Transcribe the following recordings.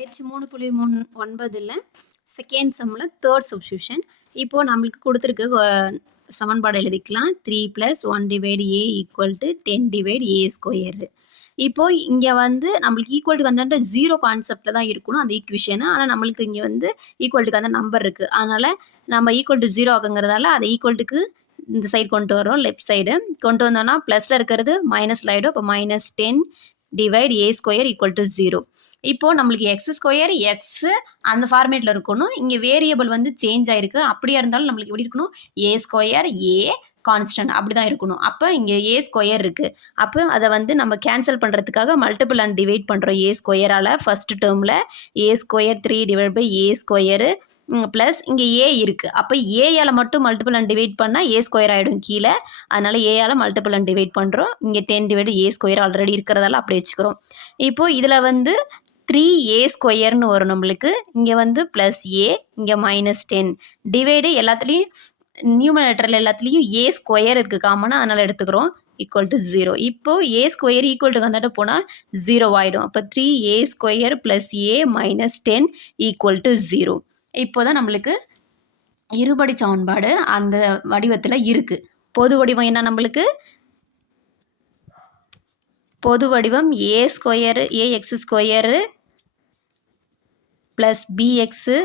பயிற்சி மூணு புள்ளி மூணு ஒன்பதில் செகண்ட் சம்மில் தேர்ட் சப்ஸ்டியூஷன் இப்போது நம்மளுக்கு கொடுத்துருக்கு சமன்பாடு எழுதிக்கலாம். Three plus one divide A equal to ten divide A square இப்போது இங்கே வந்து நம்மளுக்கு ஈக்குவல்ட்டுக்கு வந்துட்டு ஜீரோ கான்செப்டில் தான் இருக்கணும் அந்த ஈக்குவேஷனு ஆனால் நம்மளுக்கு இங்கே வந்து ஈக்குவல்ட்டுக்கு அந்த நம்பர் இருக்குது அதனால் நம்ம ஈக்குவல் டு ஜீரோ ஆகுங்கிறதால அதை ஈக்குவல்ட்டுக்கு இந்த சைடு கொண்டு வரோம் லெஃப்ட் சைடு கொண்டு வந்தோன்னா ப்ளஸில் இருக்கிறது மைனஸில் ஆகிடும் அப்போ minus ten divide A square equal to zero இப்போது நம்மளுக்கு எக்ஸ் ஸ்கொயர் எக்ஸு அந்த ஃபார்மேட்டில் இருக்கணும். இங்கே வேரியபிள் வந்து சேஞ்ச் ஆகிருக்கு அப்படியே இருந்தாலும் நம்மளுக்கு எப்படி இருக்கணும்? ஏ ஸ்கொயர் ஏ கான்ஸ்டன்ட் அப்படி தான் இருக்கணும். அப்போ இங்கே ஏ ஸ்கொயர் இருக்குது அப்போ அதை வந்து நம்ம கேன்சல் பண்ணுறதுக்காக மல்டிபிள் அண்ட் டிவைட் பண்ணுறோம் ஏ ஸ்கொயரால் ஃபஸ்ட்டு டேர்மில் A square three divide by A square plus இங்கே ஏ இருக்குது அப்போ ஏயால் மட்டும் மல்டிபிள் அண்ட் டிவைட் பண்ணால் ஏ ஸ்கொயர் ஆகிடும் கீழே. அதனால் ஏயால் மல்டிபிள் அண்ட் டிவைட் பண்ணுறோம் இங்கே ten divide A square already இருக்கிறதால அப்படி வச்சுக்கிறோம். இப்போது இதில் வந்து த்ரீ ஏ ஸ்கொயர்னு வரும் நம்மளுக்கு. இங்கே வந்து ப்ளஸ் ஏ இங்கே மைனஸ் டென் டிவைடு எல்லாத்துலேயும் நியூமரேட்டரில் எல்லாத்துலேயும் ஏ ஸ்கொயர் இருக்குது காமனாக அதனால் எடுத்துக்கிறோம். ஈக்குவல் டு ஜீரோ இப்போது ஏ ஸ்கொயர் ஈக்குவல் டு வந்துட்டு போனால் ஜீரோ ஆகிடும் அப்போ three A square plus A minus ten equal to zero இப்போ தான் நம்மளுக்கு இருபடி சமன்பாடு அந்த வடிவத்தில் இருக்குது பொது வடிவம் என்ன நம்மளுக்கு? பொது வடிவம் A square A X square plus B X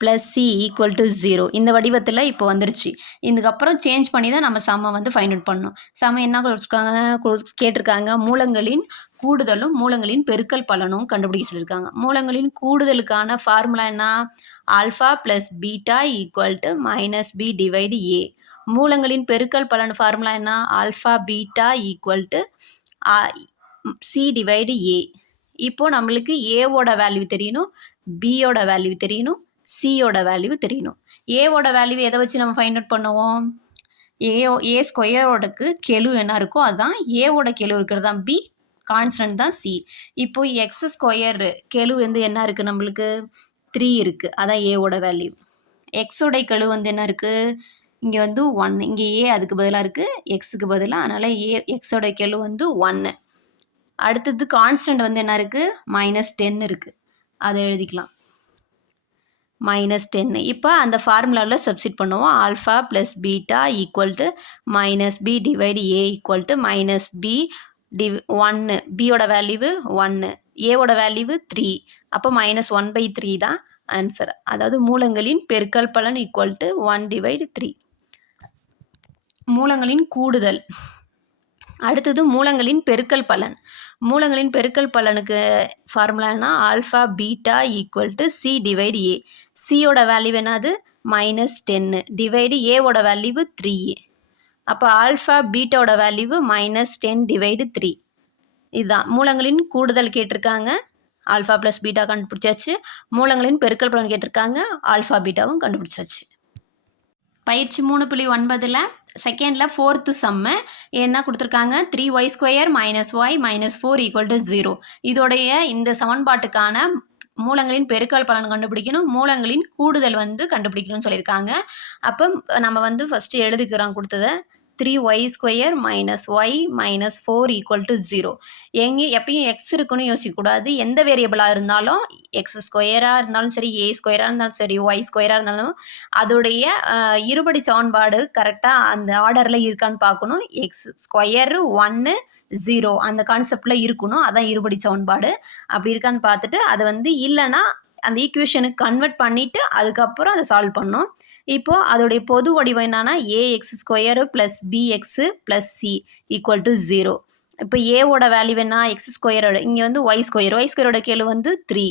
plus C equal to zero இந்த வடிவத்தில் இப்போ வந்துருச்சு. இதுக்கப்புறம் சேஞ்ச் பண்ணி தான் நம்ம சம்மை வந்து ஃபைண்ட் அவுட் பண்ணணும். சம என்ன கொடுத்துருக்காங்க? கேட்டிருக்காங்க. மூலங்களின் கூடுதலும் மூலங்களின் பெருக்கல் பலனும் கண்டுபிடிக்க சொல்லியிருக்காங்க. மூலங்களின் கூடுதலுக்கான ஃபார்முலா என்ன? Alpha plus beta equal to minus B divide A. மூலங்களின் பெருக்கல் பலன் ஃபார்முலா என்ன? Alpha beta equal to C divide A. இப்போது நம்மளுக்கு ஏவோட வேல்யூ தெரியணும் பியோட வேல்யூ தெரியணும் சியோட வேல்யூ தெரியணும். ஏவோட வேல்யூ எதை வச்சு நம்ம ஃபைண்ட் அவுட் பண்ணுவோம்? ஏ ஏ ஸ்கொயரோடக்கு கெழு என்ன இருக்கோ அதுதான் ஏவோட கெழு இருக்கிறது தான் பி கான்ஸ்டன்ட் தான் சி. இப்போ எக்ஸ் ஸ்கொயர் கெழு வந்து என்ன இருக்குது நம்மளுக்கு? த்ரீ இருக்குது அதான் ஏவோட வேல்யூ எக்ஸோடைய கெழு வந்து என்ன இருக்குது இங்கே வந்து ஒன் இங்கே ஏ அதுக்கு பதிலாக இருக்குது எக்ஸுக்கு பதிலாக அதனால் ஏ எக்ஸோட கெழு வந்து ஒன்று அடுத்தது கான்ஸ்டன்ட் வந்து என்ன இருக்குது மைனஸ் டென் இருக்குது அதை எழுதிக்கலாம். மைனஸ் டென்னு இப்போ அந்த ஃபார்முலாவில் சப்ஸ்டிட் பண்ணுவோம். Alpha plus beta equal to minus B divide A equal to minus B D ஒன்று பியோட வேல்யூவு ஒன்று ஏவோட வேல்யூவு த்ரீ அப்போ மைனஸ் ஒன் பை த்ரீ தான் ஆன்சர் அதாவது மூலங்களின் பெருக்கல் பலன் equal to one divide three மூலங்களின் கூடுதல். அடுத்தது மூலங்களின் பெருக்கல் பலன். மூலங்களின் பெருக்கல் பலனுக்கு ஃபார்முலானா alpha beta equal to C divide A சியோட வேல்யூ என்னது? மைனஸ் டென்னு டிவைடு ஏவோட வேல்யூவு த்ரீ அப்போ alpha பீட்டாவோட value minus ten divide three இதுதான் மூலங்களின் கூடுதல் கேட்டிருக்காங்க. ஆல்ஃபா ப்ளஸ் பீட்டா கண்டுபிடிச்சாச்சு. மூலங்களின் பெருக்கல் பலன் கேட்டிருக்காங்க. ஆல்ஃபா பீட்டாவும் கண்டுபிடிச்சாச்சு. பயிற்சி மூணு புள்ளி ஒன்பதில் செகண்டில் ஃபோர்த்து சம்மு என்ன கொடுத்துருக்காங்க? Three Y square minus Y minus four equal to zero இதோடைய இந்த சமன்பாட்டுக்கான மூலங்களின் பெருக்கல் பலன் கண்டுபிடிக்கணும். மூலங்களின் கூடுதல் வந்து கண்டுபிடிக்கணும்னு சொல்லியிருக்காங்க. அப்போ நம்ம வந்து ஃபஸ்ட்டு எழுதுக்கிறோம் கொடுத்ததை. Three Y square minus Y minus four equal to zero எங்கே எப்பயும் எக்ஸ் இருக்குன்னு யோசிக்கக்கூடாது. எந்த வேரியபிளாக இருந்தாலும் எக்ஸ் ஸ்கொயராக இருந்தாலும் சரி ஏ ஸ்கொயராக இருந்தாலும் சரி ஒய் ஸ்கொயராக இருந்தாலும் அதோடைய இருபடி சமன்பாடு கரெக்டாக அந்த ஆர்டரில் இருக்கான்னு பார்க்கணும். எக்ஸ் ஸ்கொயரு ஒன்று ஜீரோ அந்த கான்செப்டில் இருக்கணும். அதான் இருபடி சமன்பாடு. அப்படி இருக்கான்னு பார்த்துட்டு அதை வந்து இல்லைன்னா அந்த ஈக்குவேஷனுக்கு கன்வெர்ட் பண்ணிவிட்டு அதுக்கப்புறம் அதை சால்வ் பண்ணணும். இப்போது அதோடைய பொது வடிவம் என்னன்னா A X square plus B X plus C equal to zero இப்போ ஏவோட வேல்யூ வேணா எக்ஸ் ஸ்கொயரோட இங்கே வந்து ஒய் ஸ்கொயர் ஒய் ஸ்கொயரோட கெழு வந்து த்ரீ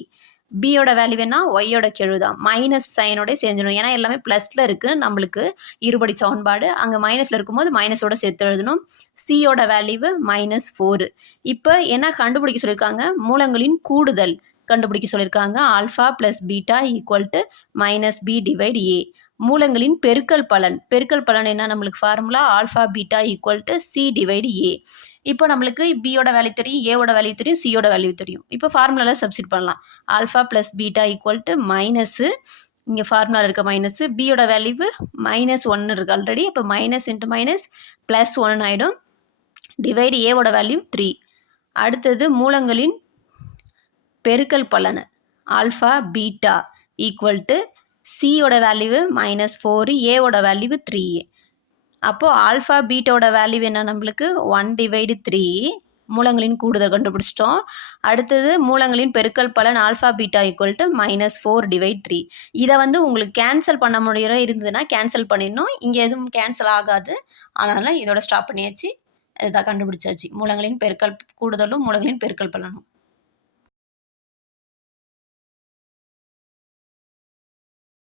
பியோட வேல்யூ வேணா ஒய்யோட கெழு தான் மைனஸ் சைனோட சேர்ந்துடும் ஏன்னா எல்லாமே ப்ளஸில் இருக்குது நம்மளுக்கு இருபடி சமன்பாடு. அங்கே மைனஸில் இருக்கும்போது மைனஸோட சேர்த்து எழுதணும். சியோட வேல்யூவு மைனஸ் ஃபோரு இப்போ என்ன கண்டுபிடிக்க சொல்லியிருக்காங்க மூலங்களின் கூடுதல் கண்டுபிடிக்க சொல்லியிருக்காங்க alpha plus beta equal to minus B divide A மூலங்களின் பெருக்கல் பலன். பெருக்கல் பலன் என்ன? நம்மளுக்கு formula alpha beta equal to C divide A இப்போ நம்மளுக்கு பியோட வேல்யூ தெரியும் ஏவோட வேல்யூ தெரியும் சியோட வேல்யூ தெரியும். இப்போ ஃபார்முலாவில் சப்ஸ்டிட் பண்ணலாம். Alpha plus beta equal to minus இங்கே ஃபார்முலா இருக்க மைனஸு பியோட வேல்யூவு மைனஸ் ஒன்று இருக்குது ஆல்ரெடி இப்போ மைனஸ் இன்ட்டு மைனஸ் ப்ளஸ் ஒன்று ஆகிடும் டிவைடு ஏவோட வேல்யூ த்ரீ அடுத்தது மூலங்களின் பெருக்கல் பலன். ஆல்ஃபா பீட்டா ஈக்குவல் டு சியோட வேல்யூ மைனஸ் ஃபோரு ஏவோட வேல்யூ த்ரீ அப்போது ஆல்ஃபா பீட்டோட வேல்யூ என்ன நம்மளுக்கு? ஒன் டிவைடு த்ரீ மூலங்களின் கூடுதல் கண்டுபிடிச்சிட்டோம். அடுத்தது மூலங்களின் பெருக்கல் பலன் alpha beta equal to minus four divide three இதை வந்து உங்களுக்கு கேன்சல் பண்ண முடியிற இருந்ததுன்னா கேன்சல் பண்ணிடணும். இங்கே எதுவும் கேன்சல் ஆகாது. அதனால் இதோட ஸ்டாப் பண்ணியாச்சு. இதை கண்டுபிடிச்சாச்சு. மூலங்களின் பெருக்கல் கூடுதலும் மூலங்களின் பெருக்கல் பலனும்.